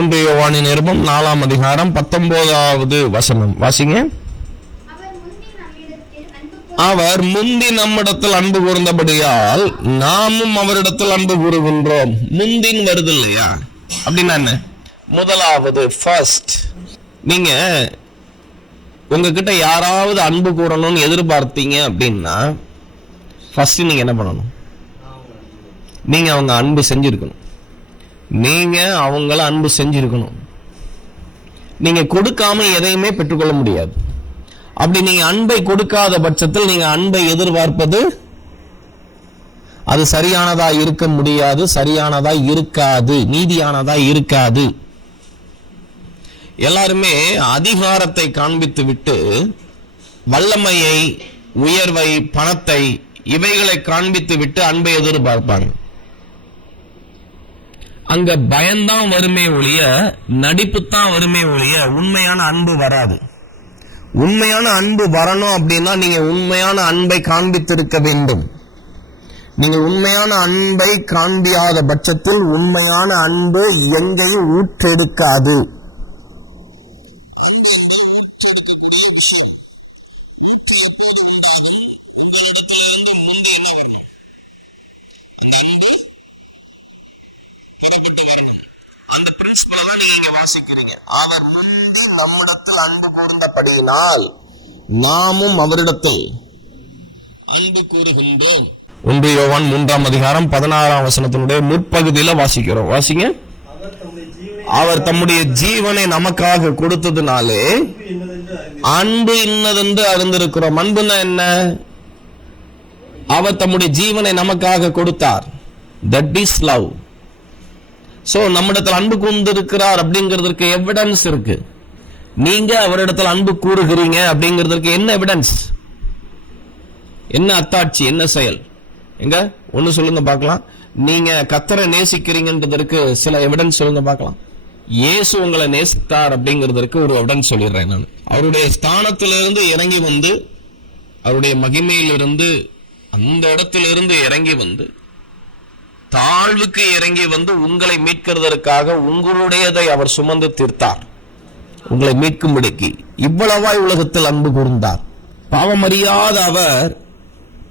ஒன்று யோவானின் நிருபம் நாலாம் அதிகாரம் பத்தொன்பதாவது வசனம். வாசிங்க. அவர் முந்தி நம்மிடத்தில் அன்பு நம்மிடத்தில் அன்பு கூர்ந்தபடியால் நாமும் அவரிடத்தில் அன்பு கூறுகின்றோம். முந்தின் வருது இல்லையா அப்படின்னா என்ன? முதலாவது ஃபர்ஸ்ட் நீங்க உங்ககிட்ட யாராவது அன்பு கூறணும்னு எதிர்பார்த்தீங்க அப்படின்னா ஃபர்ஸ்ட் நீங்க என்ன பண்ணணும்? நீங்க அவங்க அன்பு செஞ்சிருக்கணும். நீங்க அவங்கள அன்பு செஞ்சிருக்கணும். நீங்க கொடுக்காம எதையுமே பெற்றுக்கொள்ள முடியாது. அப்படி நீங்க அன்பை கொடுக்காத பட்சத்தில் நீங்க அன்பை எதிர்பார்ப்பது அது சரியானதா இருக்க முடியாது சரியானதா இருக்காது நீதியானதா இருக்காது. எல்லாருமே அதிகாரத்தை காண்பித்து விட்டு வல்லமையை உயர்வை பணத்தை இவைகளை காண்பித்து விட்டு அன்பை எதிர்பார்ப்பாங்க. அங்க பயம்தான் வருமே ஒழிய நடிப்புத்தான் வருமே ஒழிய உண்மையான அன்பு வராது. உண்மையான அன்பு வரணும் அப்படின்னா நீங்க உண்மையான அன்பை காண்பித்திருக்க வேண்டும். நீங்க உண்மையான அன்பை காண்பியாத பட்சத்தில் உண்மையான அன்பு எங்கேயும் ஊற்றெடுக்காது. அந்த நீங்க இங்க வாசிக்கிறீங்க. அவர் முந்தி நம்மிடத்தில் அன்பு கூர்ந்தபடியினால் நாமும் அவரிடத்தில் அன்பு கூறுகின்றோம். ஒன்று யோவான் மூன்றாம் அதிகாரம் பதினாறாம் வசனத்தினுடைய முற்பகுதியில வாசிக்கிறோம். வாசிங்க. அவர் தம்முடைய ஜீவனை நமக்காக கொடுத்ததுனாலே அன்பு இன்னதென்று அறிந்திருக்கிறோம். அன்புன்னா என்ன? அவர் தம்முடைய ஜீவனை நமக்காக கொடுத்தார். தட் இஸ் லவ் சோ நம்மிடத்தில் அன்பு கூர்ந்திருக்கிறார் அப்படிங்கிறதுக்கு எவிடன்ஸ் இருக்கு. நீங்க அவரிடத்தில் அன்பு கூறுகிறீங்க அப்படிங்கிறதுக்கு என்ன எவிடன்ஸ் என்ன அத்தாட்சி என்ன செயல்? எங்க? ஒண்ணு சொல்லுங்க பார்க்கலாம். நீங்க கத்தரை நேசிக்கிறீங்கன்றதற்கு சில எவிடன்ஸ் சொல்லுங்க பார்க்கலாம். இயேசு உங்களை நேசித்தார் அப்படிங்கிறதற்கு ஒரு எவிடன்ஸ் சொல்லிடுறேன் நான். அவருடைய ஸ்தானத்திலிருந்து இறங்கி வந்து அவருடைய மகிமையிலிருந்து அந்த இடத்திலிருந்து இறங்கி வந்து தாழ்வுக்கு இறங்கி வந்து உங்களை மீட்கிறதற்காக உங்களுடையதை அவர் சுமந்து தீர்த்தார். உங்களை மீட்கும்படிக்கு இவ்வளவாய் உலகத்தில் அன்பு கூர்ந்தார். பாவமறியாத அவர்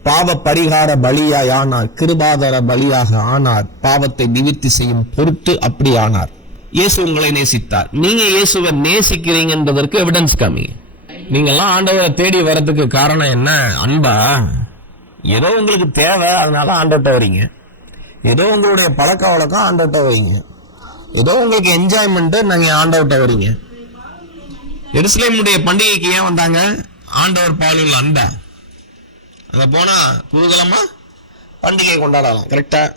பாவ பரிகார பலியாய் ஆனார் கிருபாதார பலியாக ஆனார் பாவத்தை நிவர்த்தி செய்யும் பொருட்டு அப்படி ஆனார். இயேசு உங்களை நேசித்தார். நீங்க இயேசுவை நேசிக்கிறீங்கன்றதற்கு எவிடன்ஸ் காமி நீங்கெல்லாம் ஆண்டவரை தேடி வர்றதுக்கு காரணம் என்ன? அன்பா? ஏதோ உங்களுக்கு தேவை அதனால ஆண்டவர்கிட்ட வரீங்க ஏதோ உங்களுடைய பழக்க வழக்கம் ஆண்டவர்கிட்ட வைங்க. ஏதோ உங்களுக்கு என்ஜாய்மெண்ட்டு நாங்கள் ஆண்டவர்கிட்ட வரீங்க எருசலேமுடைய பண்டிகைக்கு ஏன் வந்தாங்க? ஆண்டவர் பாலுள்ள அன்பா? அங்கே போனால் குதூகலமா? பண்டிகை கொண்டாடலாம் கரெக்டாக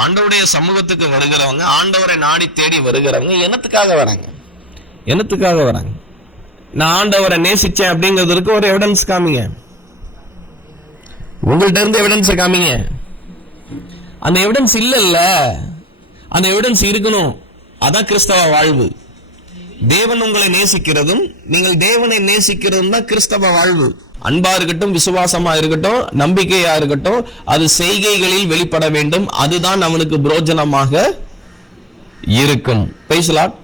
ஆண்டவருடைய சமூகத்துக்கு வருகிறவங்க ஆண்டவரை நாடி தேடி வருகிறவங்க எனத்துக்காக வராங்க? எனத்துக்காக வராங்க? நான் ஆண்டவரை நேசிச்சேன் அப்படிங்கிறதுக்கு ஒரு எவிடன்ஸ் காமிங்க. உங்கள்கிட்ட இருந்து எவிடன்ஸை காமிங்க. அந்த எவிடன்ஸ் இல்லைல்ல. அந்த எவிடன்ஸ் இருக்கணும். அதான் கிறிஸ்தவ வாழ்வு. தேவன் உங்களை நேசிக்கிறதும் நீங்கள் தேவனை நேசிக்கிறதும் தான் கிறிஸ்தவ வாழ்வு. அன்பா இருக்கட்டும் விசுவாசமா இருக்கட்டும் நம்பிக்கையா இருக்கட்டும் அது செய்கைகளில் வெளிப்பட வேண்டும். அதுதான் அவனுக்கு புரோஜனமாக இருக்கும். பேசலாம்.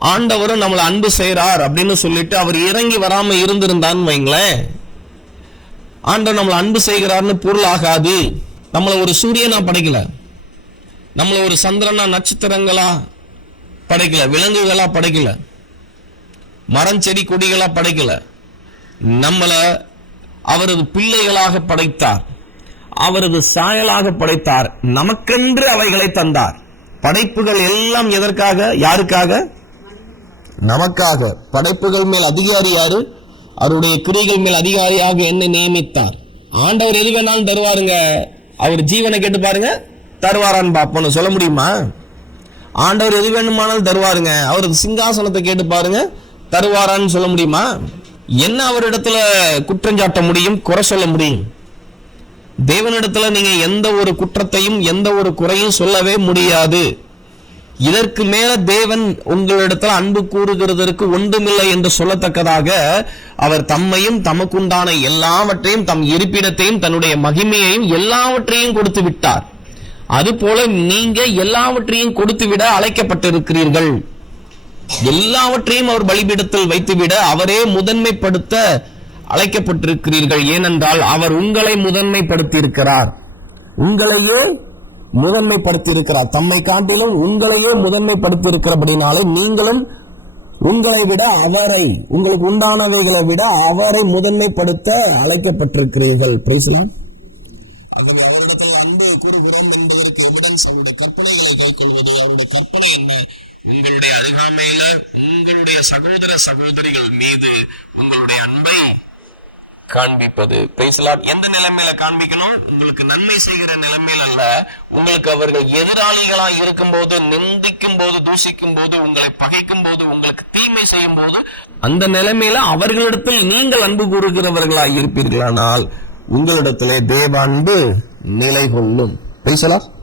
ஆண்டவரும் நம்மளை அன்பு செய்கிறார் அப்படின்னு சொல்லிட்டு அவர் இறங்கி வராம இருந்திருந்தான்னு வைங்களேன். ஆண்டவர் நம்மளை அன்பு செய்கிறார்னு பொருள் ஆகாது நம்மளை ஒரு சூரியனா படைக்கல. நம்மளை ஒரு சந்திரனா நட்சத்திரங்களா படைக்கல. விலங்குகளா படைக்கல. மரம் செடி கொடிகளா படைக்கல. நம்மள அவரது பிள்ளைகளாக படைத்தார். அவரது சாயலாக படைத்தார். நமக்கென்று அவைகளை தந்தார். படைப்புகள் எல்லாம் எதற்காக? யாருக்காக? நமக்காக. படைப்புகள் மேல் அதிகாரி யாரு? அவருடைய கிரிகள் மேல் அதிகாரியாக என்னை நியமித்தார். ஆண்டவர் எது வேணாலும் தருவாருங்க. அவர் ஜீவனை கேட்டு பாருங்க தருவாரான்னு பார்ப்போம்னு சொல்ல முடியுமா? ஆண்டவர் எது வேணுமானாலும் தருவாருங்க. அவருக்கு சிங்காசனத்தை கேட்டு பாருங்க தருவாரான்னு சொல்ல முடியுமா? என்ன அவரிடத்துல குற்றஞ்சாட்ட முடியும் குறை சொல்ல முடியும்? தேவனிடத்துல நீங்க எந்த ஒரு குற்றத்தையும் எந்த ஒரு குறையும் சொல்லவே முடியாது. இதற்கு மேல தேவன் உங்களிடத்தில் அன்பு கூறுகிறதற்கு ஒன்றுமில்லை என்று சொல்லத்தக்கதாக அவர் தம்மையும் தமக்குண்டான எல்லாவற்றையும் தம் இருப்பிடத்தையும் தன்னுடைய மகிமையையும் எல்லாவற்றையும் கொடுத்து விட்டார். அதுபோல நீங்க எல்லாவற்றையும் கொடுத்துவிட அழைக்கப்பட்டிருக்கிறீர்கள். எல்லாவற்றையும் அவர் பலிபீடத்தில் வைத்துவிட அவரே முதன்மைப்படுத்த அழைக்கப்பட்டிருக்கிறீர்கள். ஏனென்றால் அவர் உங்களை முதன்மைப்படுத்தியிருக்கிறார். உங்களையே முதன்மைப்படுத்தியிருக்கிறார். தம்மை காட்டிலும் உங்களையே முதன்மைப்படுத்தியிருக்கிறபடினாலே நீங்களும் உங்களை விட அவரை உங்களுக்கு உண்டானவைகளை விட அவரை முதன்மைப்படுத்த அழைக்கப்பட்டிருக்கிறீர்கள். பேசலாம் அவர்கள் அவரிடத்தில் அன்பு கூறுகிறோம் என்பதற்கு எவிடன்ஸ் அவருடைய கற்பனைகளை கொள்வது அவருடைய கற்பனை என்ன? உங்களுடைய அருகாமையில உங்களுடைய சகோதர சகோதரிகள் மீது உங்களுடைய அன்பை காண்பிப்பது. பேசலாம். எந்த நிலைமையில காண்பிக்கணும்? உங்களுக்கு நன்மை செய்கிற நிலைமையில அல்ல. உங்களுக்கு அவர்கள் எதிராளிகளா இருக்கும்போது நிந்திக்கும் போது தூசிக்கும் போது உங்களை பகைக்கும் போது உங்களுக்கு தீமை செய்யும் போது அந்த நிலைமையில அவர்களிடத்தில் நீங்கள் அன்பு கூறுகிறவர்களா இருப்பீர்களானால் உங்களிடத்திலே தேவ அன்பு நிலை கொள்ளும் பேசலாம்.